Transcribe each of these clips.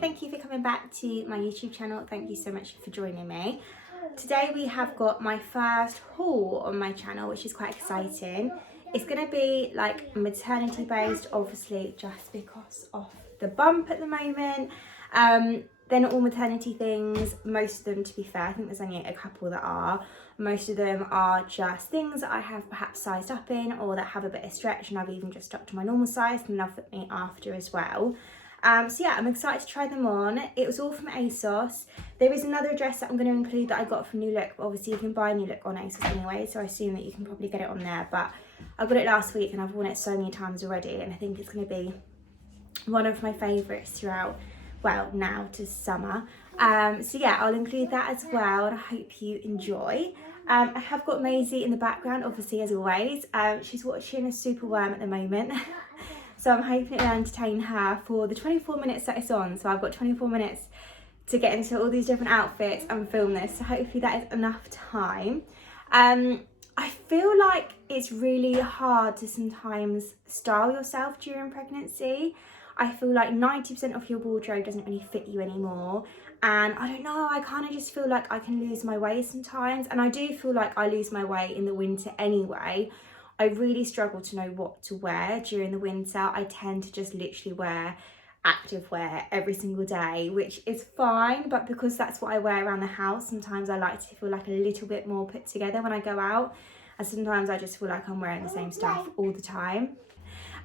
thank you for coming back to my YouTube channel. Thank you so much for joining me. Today we have got my first haul on my channel, which is quite exciting. It's going to be like maternity based, obviously just because of the bump at the moment. They're not all maternity things, most of them, to be fair. I think there's only a couple that are. Most of them are just things that I have perhaps sized up in or that have a bit of stretch, and I've even just stuck to my normal size and they'll fit me after as well. So yeah, I'm excited to try them on. It was all from ASOS. There is another dress that I'm going to include that I got from New Look. Obviously you can buy New Look on ASOS anyway, so I assume that you can probably get it on there. But I got it last week and I've worn it so many times already, and I think it's going to be one of my favourites throughout, well, now to summer. So yeah, I'll include that as well, and I hope you enjoy. I have got Maisie in the background, obviously, as always. She's watching a Superworm at the moment. So I'm hoping it'll entertain her for the 24 minutes that it's on. So I've got 24 minutes to get into all these different outfits and film this. So hopefully that is enough time. I feel like it's really hard to sometimes style yourself during pregnancy. I feel like 90% of your wardrobe doesn't really fit you anymore. And I don't know, I kind of just feel like I can lose my way sometimes. And I do feel like I lose my way in the winter anyway. I really struggle to know what to wear during the winter. I tend to just literally wear active wear every single day, which is fine. But because that's what I wear around the house, sometimes I like to feel like a little bit more put together when I go out. And sometimes I just feel like I'm wearing the same stuff all the time.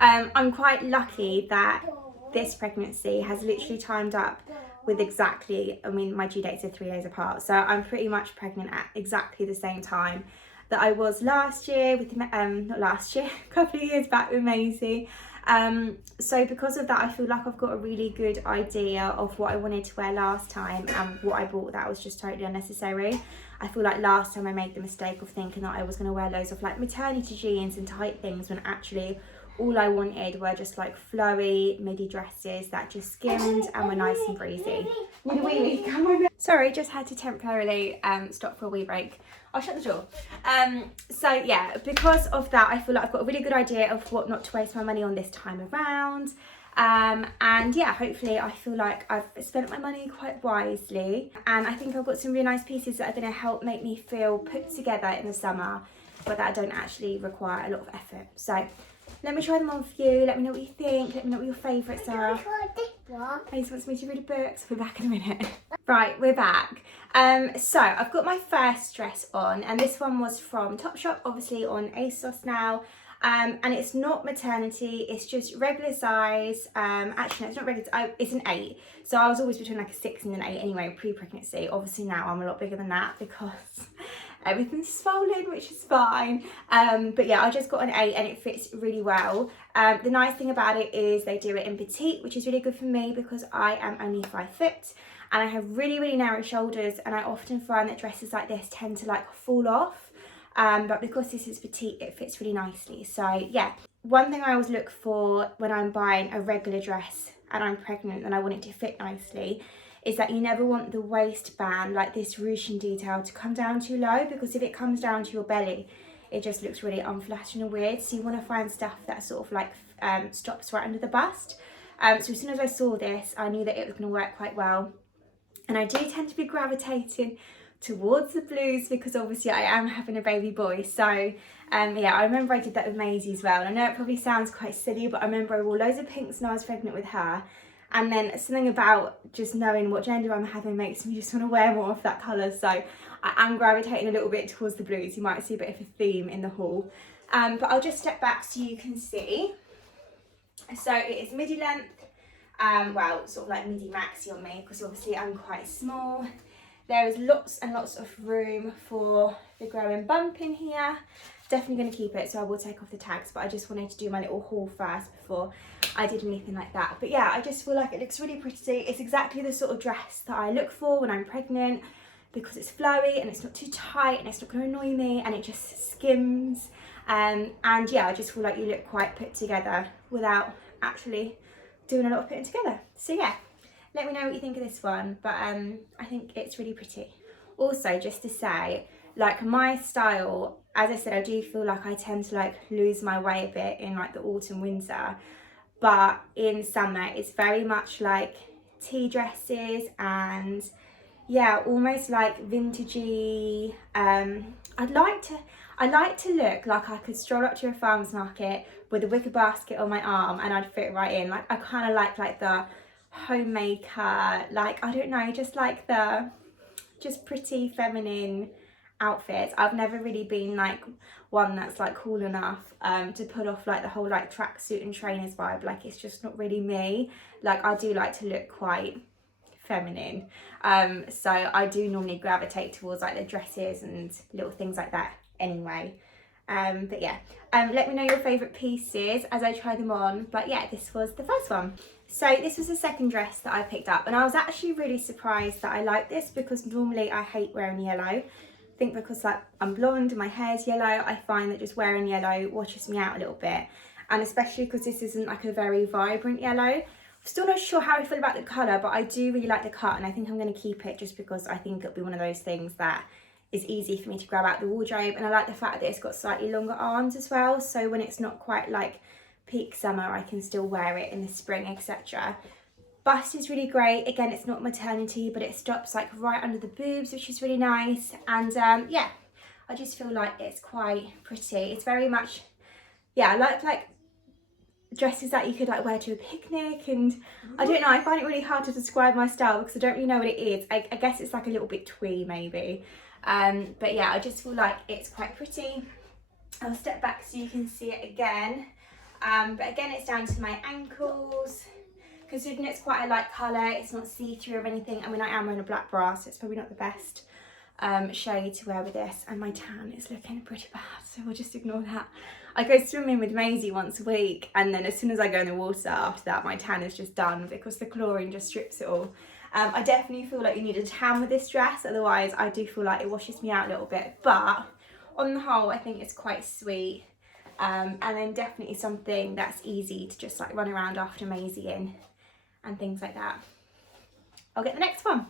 I'm quite lucky that this pregnancy has literally timed up with exactly, I mean, my due dates are 3 days apart, so I'm pretty much pregnant at exactly the same time that I was last year with, not last year, a couple of years back with Maisie. So because of that, I feel like I've got a really good idea of what I wanted to wear last time, and what I bought that was just totally unnecessary. I feel like last time I made the mistake of thinking that I was going to wear loads of like maternity jeans and tight things, when actually all I wanted were just like flowy midi dresses that just skimmed and were nice and breezy. Sorry, just had to temporarily stop for a wee break. I'll shut the door. So yeah, because of that, I feel like I've got a really good idea of what not to waste my money on this time around. And yeah, hopefully I feel like I've spent my money quite wisely, and I think I've got some really nice pieces that are going to help make me feel put together in the summer, but that don't actually require a lot of effort. So let me try them on for you. Let me know what you think. Let me know what your favourites are. He just wants me to read a book, so we're back in a minute. Right, we're back. So I've got my first dress on, and this one was from Topshop, obviously on ASOS now. And it's not maternity, it's just regular size. Actually, no, it's not regular, it's an 8. So I was always between like a 6 and an 8 anyway, pre-pregnancy. Obviously now I'm a lot bigger than that because everything's swollen, which is fine. But yeah, I just got an 8 and it fits really well. The nice thing about it is they do it in petite, which is really good for me because I am only 5 foot and I have really, really narrow shoulders, and I often find that dresses like this tend to like fall off. But because this is petite, it fits really nicely. So yeah, one thing I always look for when I'm buying a regular dress and I'm pregnant and I want it to fit nicely is that you never want the waistband, like this ruching detail, to come down too low, because if it comes down to your belly, it just looks really unflattering and weird. So you want to find stuff that sort of like stops right under the bust. So as soon as I saw this, I knew that it was going to work quite well. And I do tend to be gravitating towards the blues because obviously I am having a baby boy. So yeah, I remember I did that with Maisie as well. And I know it probably sounds quite silly, but I remember I wore loads of pinks when I was pregnant with her. And then something about just knowing what gender I'm having makes me just want to wear more of that colour. So I am gravitating a little bit towards the blues. You might see a bit of a theme in the haul. But I'll just step back so you can see. So it is midi length. Well, sort of like midi maxi on me because obviously I'm quite small. There is lots and lots of room for the growing bump in here. Definitely going to keep it, so I will take off the tags, but I just wanted to do my little haul first before I did anything like that. But yeah, I just feel like it looks really pretty. It's exactly the sort of dress that I look for when I'm pregnant because it's flowy and it's not too tight and it's not going to annoy me and it just skims. And yeah, I just feel like you look quite put together without actually doing a lot of putting together. So yeah. Let me know what you think of this one, but I think it's really pretty. Also, just to say, like my style, as I said, I do feel like I tend to like lose my way a bit in like the autumn, winter, but in summer it's very much like tea dresses and yeah, almost like vintagey. I like to look like I could stroll up to a farmer's market with a wicker basket on my arm and I'd fit right in. Like I kind of like the homemaker, like I don't know, just like the pretty feminine outfits. I've never really been like one that's like cool enough to put off like the whole like tracksuit and trainers vibe. Like it's just not really me. Like I do like to look quite feminine, so I do normally gravitate towards like the dresses and little things like that anyway. But yeah, let me know your favourite pieces as I try them on. But yeah, this was the first one. So this was the second dress that I picked up, and I was actually really surprised that I liked this because normally I hate wearing yellow. I think because like I'm blonde and my hair's yellow, I find that just wearing yellow washes me out a little bit, and especially because this isn't like a very vibrant yellow. I'm still not sure how I feel about the colour, but I do really like the cut, and I think I'm going to keep it just because I think it'll be one of those things that is easy for me to grab out the wardrobe. And I like the fact that it's got slightly longer arms as well, so when it's not quite like peak summer I can still wear it in the spring, etc. Bust is really great. Again, it's not maternity, but it stops like right under the boobs, which is really nice. And yeah, I just feel like it's quite pretty. It's very much, yeah, I like dresses that you could like wear to a picnic, and I don't know, I find it really hard to describe my style because I don't really know what it is. I guess it's like a little bit twee maybe, but yeah, I just feel like it's quite pretty. I'll step back so you can see it again, but again it's down to my ankles. Considering it's quite a light colour, it's not see-through or anything. I mean, I am wearing a black bra, so it's probably not the best shade to wear with this, and my tan is looking pretty bad, so we'll just ignore that. I go swimming with Maisie once a week, and then as soon as I go in the water after that, my tan is just done because the chlorine just strips it all. I definitely feel like you need a tan with this dress, otherwise I do feel like it washes me out a little bit, but on the whole I think it's quite sweet, and then definitely something that's easy to just like run around after Maisie in and things like that. I'll get the next one.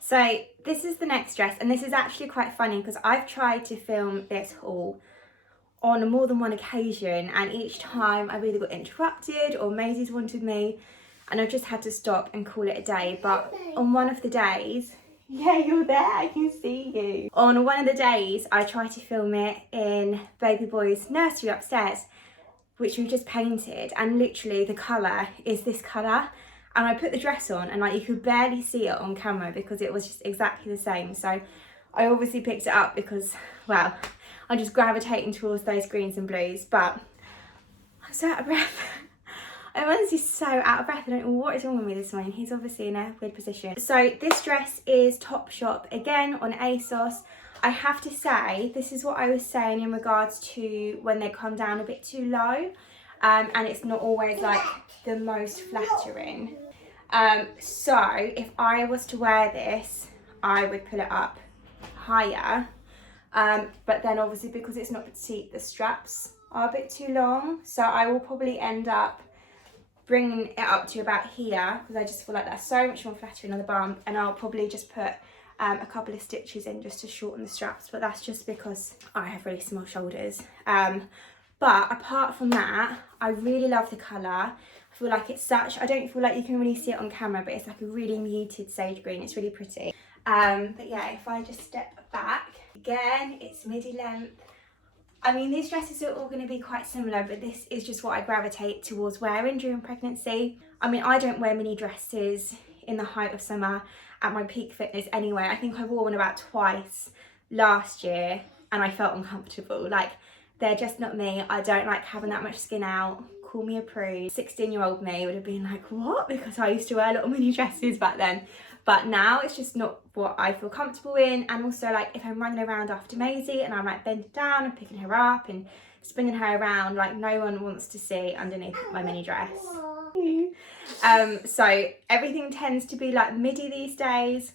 So this is the next dress, and this is actually quite funny because I've tried to film this haul on more than one occasion, and each time I've either got interrupted or Maisie's wanted me and I've just had to stop and call it a day. But on one of the days, yeah, you're there, I can see you. On one of the days I tried to film it in baby boy's nursery upstairs, which we just painted, and literally the colour is this colour. And I put the dress on and like you could barely see it on camera because it was just exactly the same. So I obviously picked it up because, well, I'm just gravitating towards those greens and blues. But I'm so out of breath. I'm honestly so out of breath. I don't know what is wrong with me this morning. He's obviously in a weird position. So this dress is Topshop, again on ASOS. I have to say, this is what I was saying in regards to when they come down a bit too low. And it's not always like the most flattering. So if I was to wear this, I would pull it up higher. But then obviously because it's not petite, the straps are a bit too long. So I will probably end up bringing it up to about here because I just feel like that's so much more flattering on the bum. And I'll probably just put a couple of stitches in just to shorten the straps. But that's just because I have really small shoulders. But apart from that, I really love the colour. I feel like it's such, I don't feel like you can really see it on camera, but it's like a really muted sage green. It's really pretty. But yeah, if I just step back, again, it's midi length. I mean, these dresses are all going to be quite similar, but this is just what I gravitate towards wearing during pregnancy. I mean, I don't wear mini dresses in the height of summer at my peak fitness anyway. I think I wore one about twice last year and I felt uncomfortable. Like, they're just not me. I don't like having that much skin out. Call me a prude. 16-year-old me would have been like, what? Because I used to wear little mini dresses back then. But now it's just not what I feel comfortable in. And also, like, if I'm running around after Maisie and I'm like bending down and picking her up and spinning her around, like, no one wants to see underneath my mini dress. So everything tends to be like midi these days.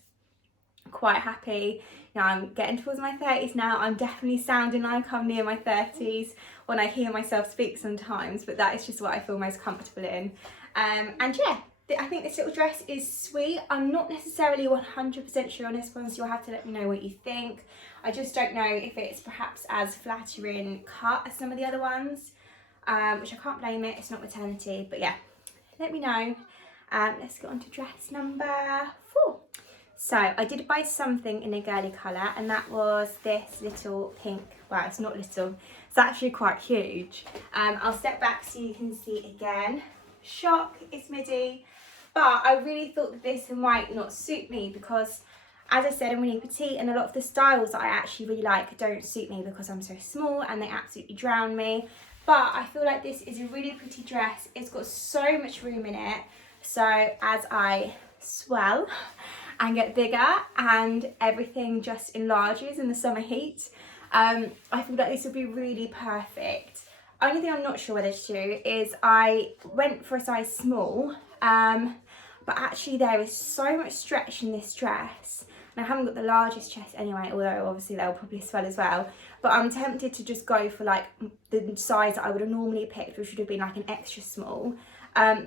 Quite happy. Now I'm getting towards my 30s now. I'm definitely sounding like I'm near my 30s when I hear myself speak sometimes, but that is just what I feel most comfortable in. And yeah, I think this little dress is sweet. I'm not necessarily 100% sure on this one, so you'll have to let me know what you think. I just don't know if it's perhaps as flattering cut as some of the other ones, which I can't blame it. It's not maternity, but yeah, let me know. Let's get on to dress number 4. So I did buy something in a girly colour, and that was this little pink, well, it's not little, it's actually quite huge. I'll step back so you can see it again. Shock, it's midi, but I really thought that this might not suit me because, as I said, I'm really petite, and a lot of the styles that I actually really like don't suit me because I'm so small and they absolutely drown me. But I feel like this is a really pretty dress. It's got so much room in it. So as I swell and get bigger and everything just enlarges in the summer heat, I feel like this would be really perfect. Only thing I'm not sure whether to do is I went for a size small, but actually there is so much stretch in this dress. And I haven't got the largest chest anyway, although obviously they'll probably swell as well. But I'm tempted to just go for like the size that I would have normally picked, which would have been like an extra small.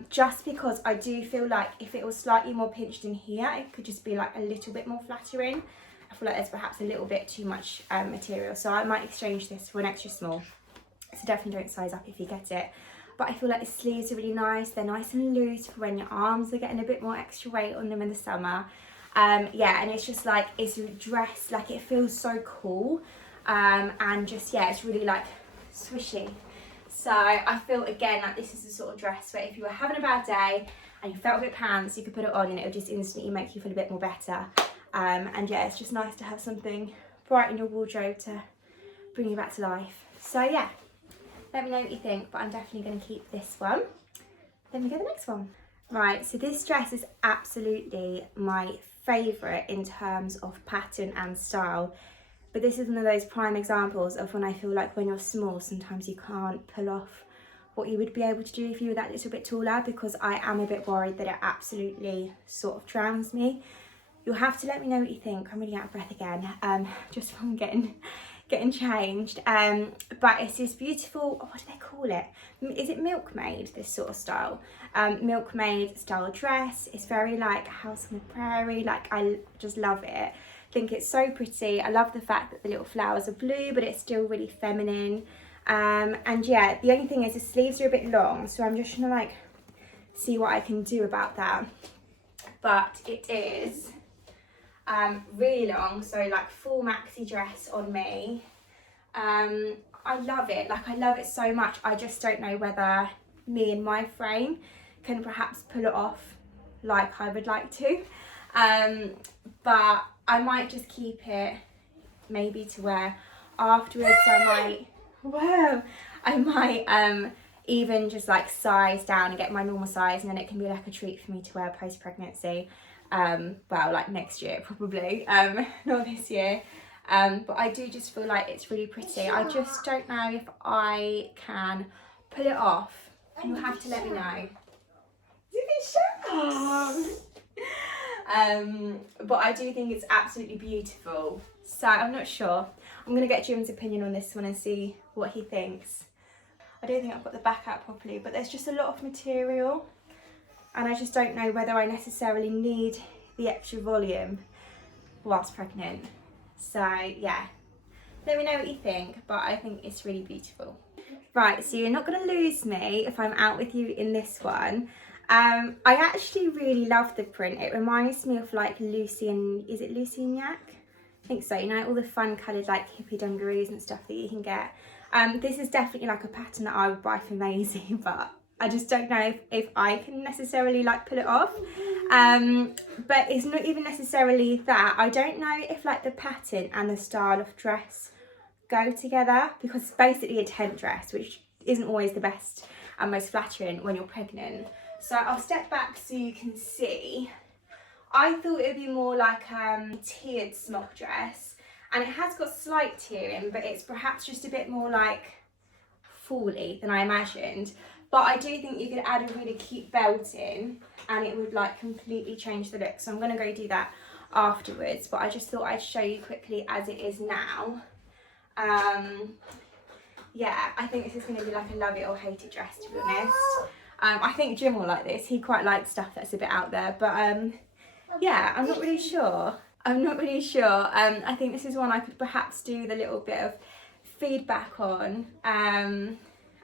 Just because I do feel like if it was slightly more pinched in here, it could just be like a little bit more flattering. I feel like there's perhaps a little bit too much material, so I might exchange this for an extra small. So definitely don't size up if you get it. But I feel like the sleeves are really nice. They're nice and loose for when your arms are getting a bit more extra weight on them in the summer. Yeah, and it's just like, it's a dress, like it feels so cool. And just, yeah, it's really like swishy. So I feel again like this is the sort of dress where if you were having a bad day and you felt a bit pants, you could put it on and it would just instantly make you feel a bit more better. And yeah, it's just nice to have something bright in your wardrobe to bring you back to life. So yeah, let me know what you think, but I'm definitely going to keep this one. Then we go to the next one. Right, so this dress is absolutely my favourite in terms of pattern and style. But this is one of those prime examples of when I feel like when you're small, sometimes you can't pull off what you would be able to do if you were that little bit taller, because I am a bit worried that it absolutely sort of drowns me. You'll have to let me know what you think. I'm really out of breath again, just from getting changed. But it's this beautiful, what do they call it? Is it Milkmaid, this sort of style? Milkmaid style dress. It's very like House on the Prairie, like I just love it. I think it's so pretty. I love the fact that the little flowers are blue, but it's still really feminine. And yeah, the only thing is the sleeves are a bit long, so I'm just trying to like see what I can do about that. But it is really long, so like full maxi dress on me. I love it, like I love it so much. I just don't know whether me and my frame can perhaps pull it off like I would like to. But I might just keep it maybe to wear afterwards. I might even just like size down and get my normal size, and then it can be like a treat for me to wear post-pregnancy. Well, like next year probably, not this year. But I do just feel like it's really pretty. I just don't know if I can pull it off. You'll have to let me know. But I do think it's absolutely beautiful. So I'm not sure. I'm going to get Jim's opinion on this one and see what he thinks. I don't think I've got the back out properly, but there's just a lot of material. And I just don't know whether I necessarily need the extra volume whilst pregnant. So yeah, let me know what you think, but I think it's really beautiful. Right, so you're not going to lose me if I'm out with you in this one. I actually really love the print. It reminds me of like Lucy and, is it Lucy and Yak? I think so, you know, all the fun coloured like hippie dungarees and stuff that you can get. This is definitely like a pattern that I would buy for Maisie, but I just don't know if I can necessarily like pull it off. But it's not even necessarily that. I don't know if like the pattern and the style of dress go together, because it's basically a tent dress, which isn't always the best and most flattering when you're pregnant. So I'll step back so you can see. I thought it would be more like a tiered smock dress, and it has got slight tiering, but it's perhaps just a bit more like fally than I imagined. But I do think you could add a really cute belt in and it would like completely change the look. So I'm going to go do that afterwards, but I just thought I'd show you quickly as it is now. Yeah, I think this is going to be like a love it or hate it dress, to be honest. I think Jim will like this. He quite likes stuff that's a bit out there, but yeah, I'm not really sure. I think this is one I could perhaps do with a little bit of feedback on, a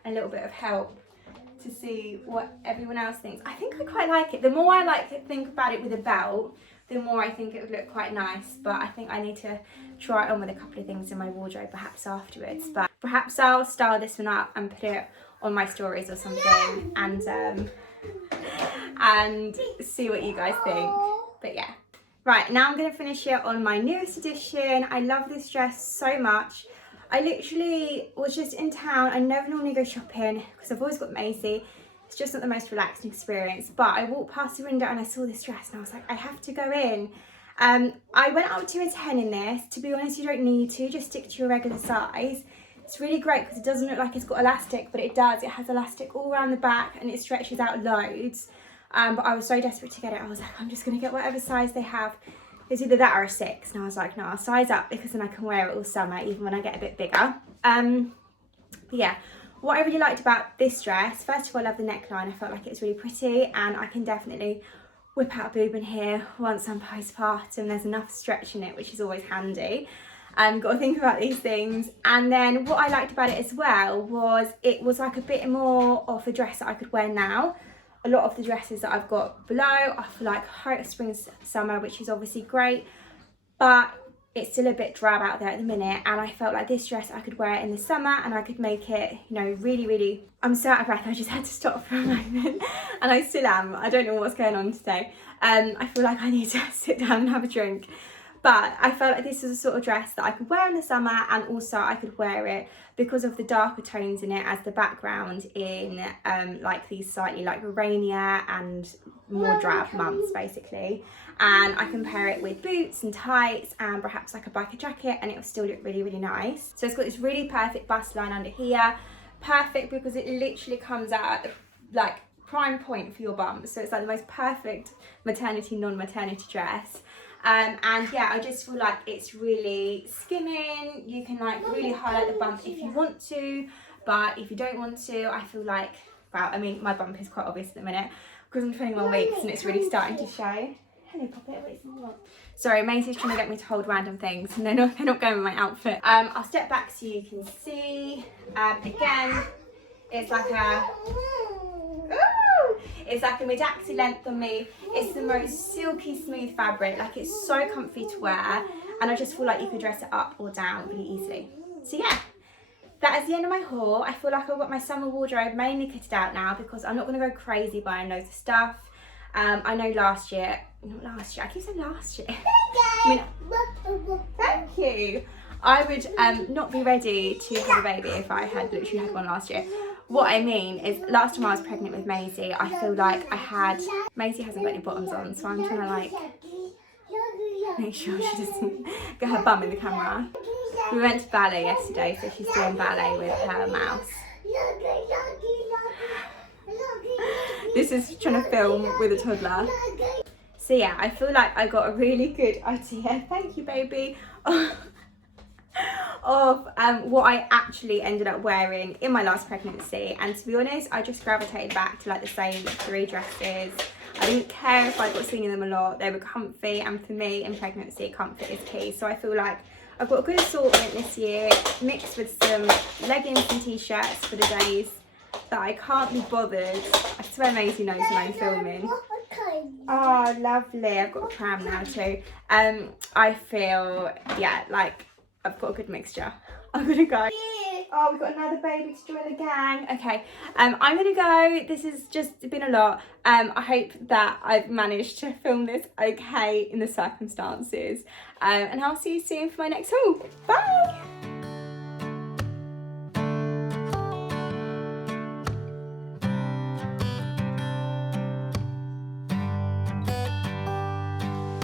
little bit of help to see what everyone else thinks. I think I quite like it. The more I think about it with a belt, the more I think it would look quite nice. But I think I need to try it on with a couple of things in my wardrobe perhaps afterwards. But perhaps I'll style this one up and put it on my stories or something, and see what you guys think. But yeah. Right, now I'm going to finish it on my newest edition. I love this dress so much. I literally was just in town. I never normally go shopping because I've always got Maisie. It's just not the most relaxing experience. But I walked past the window and I saw this dress and I was like, I have to go in. I went up to a 10 in this. To be honest, you don't need to. Just stick to your regular size. It's really great because it doesn't look like it's got elastic, but it does. It has elastic all around the back and it stretches out loads. But I was so desperate to get it. I was like, I'm just going to get whatever size they have. It's either that or a 6. And I was like, no, I'll size up because then I can wear it all summer, even when I get a bit bigger. But yeah, what I really liked about this dress, first of all, I love the neckline. I felt like it was really pretty, and I can definitely whip out a boob in here once I'm postpartum. There's enough stretch in it, which is always handy. Got to think about these things. And then what I liked about it as well was it was like a bit more of a dress that I could wear now. A lot of the dresses that I've got below are for like height of spring, summer, which is obviously great, but it's still a bit drab out there at the minute. And I felt like this dress I could wear it in the summer and I could make it, you know, really, really, I'm so out of breath. I just had to stop for a moment and I still am. I don't know what's going on today. I feel like I need to sit down and have a drink. But I felt like this was a sort of dress that I could wear in the summer, and also I could wear it because of the darker tones in it as the background in like these slightly like rainier and more drab months basically. And I can pair it with boots and tights and perhaps like a biker jacket, and it will still look really, really nice. So it's got this really perfect bust line under here. Perfect because it literally comes out at like prime point for your bum. So it's like the most perfect maternity, non-maternity dress. And yeah, I just feel like it's really skimming. You can like really highlight the bump if you want to, but if you don't want to, I feel like, well, I mean, my bump is quite obvious at the minute because I'm 21 weeks and it's really starting to show. Hello, Poppet, what is it? Sorry, Maisie's trying to get me to hold random things and they're not going with my outfit. I'll step back so you can see. Again, it's like a... It's like a midi length on me. It's the most silky smooth fabric. Like, it's so comfy to wear, and I just feel like you could dress it up or down really easily. So yeah, that is the end of my haul. I feel like I've got my summer wardrobe mainly kitted out now because I'm not going to go crazy buying loads of stuff. I know I keep saying last year. Thank you. I would not be ready to have a baby if I had literally had one last year. What I mean is, last time I was pregnant with Maisie, I feel like Maisie hasn't got any bottoms on, so I'm trying to like make sure she doesn't get her bum in the camera. We went to ballet yesterday, so she's doing ballet with her mouse. This is trying to film with a toddler. So yeah, I feel like I got a really good idea, thank you baby, of what I actually ended up wearing in my last pregnancy. And to be honest, I just gravitated back to like the same 3 dresses. I didn't care if I got seen in them a lot. They were comfy, and for me in pregnancy, comfort is key. So I feel like I've got a good assortment this year, mixed with some leggings and t-shirts for the days that I can't be bothered. I swear Maisie knows when I'm filming. Oh, lovely. I've got a pram now too. I feel, yeah, like I've got a good mixture. I'm gonna go. Oh, we've got another baby to join the gang. Okay, I'm gonna go. This has just been a lot. I hope that I've managed to film this okay in the circumstances. And I'll see you soon for my next haul. Bye.